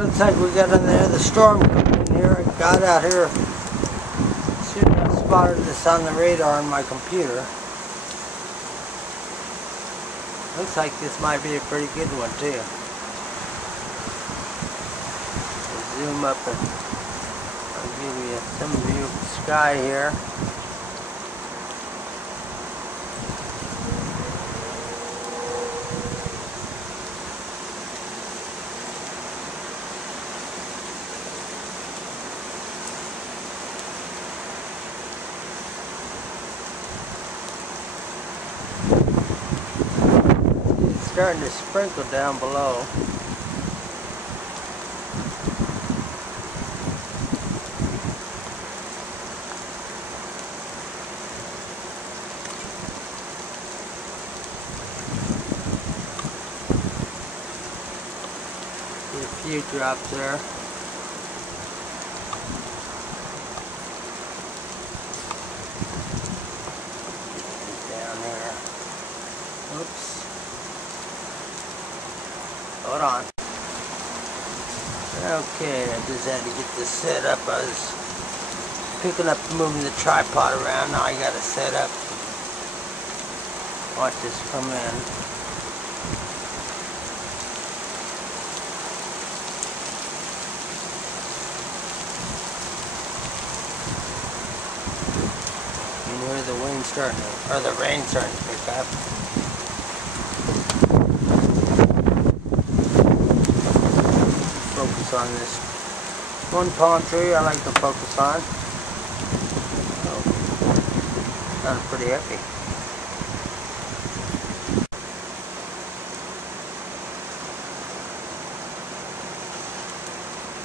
looks like we got another storm coming in here. I got out here as soon as I spotted this on the radar on my computer. Looks like this might be a pretty good one too. Zoom up and I'll give you some view of the sky here. It's starting to sprinkle down below. A few drops there. Down there. Oops. Hold on. Okay, I just had to get this set up. I was picking up, moving the tripod around. Now I got it set up. Watch this come in. The wind starting to, or the rain starting to pick up. Focus on this one palm tree I like to focus on. Oh, sounds pretty heavy.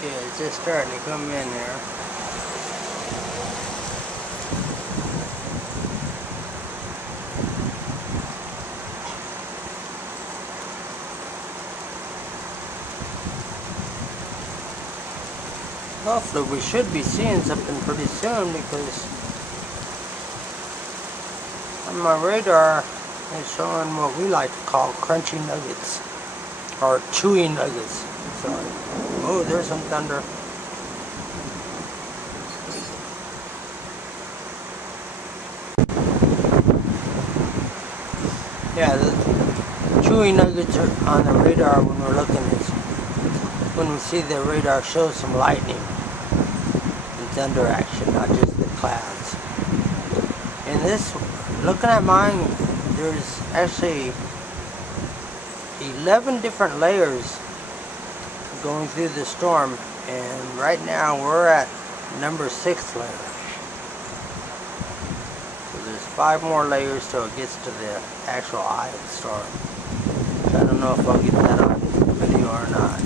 Yeah, it's just starting to come in there. Hopefully we should be seeing something pretty soon, because on my radar it's showing what we like to call crunchy nuggets or chewy nuggets. So, oh, there's some thunder. Yeah, the chewy nuggets are on the radar when we're looking at, when we see the radar show some lightning. Thunder action, not just the clouds. In this, looking at mine, there's actually 11 different layers going through the storm, and right now we're at number 6 layer. So there's 5 more layers till it gets to the actual eye of the storm. So I don't know if I'll get that on video or not.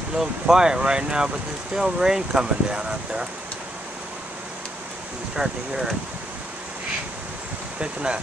A little quiet right now, but there's still rain coming down out there. You can start to hear it picking up.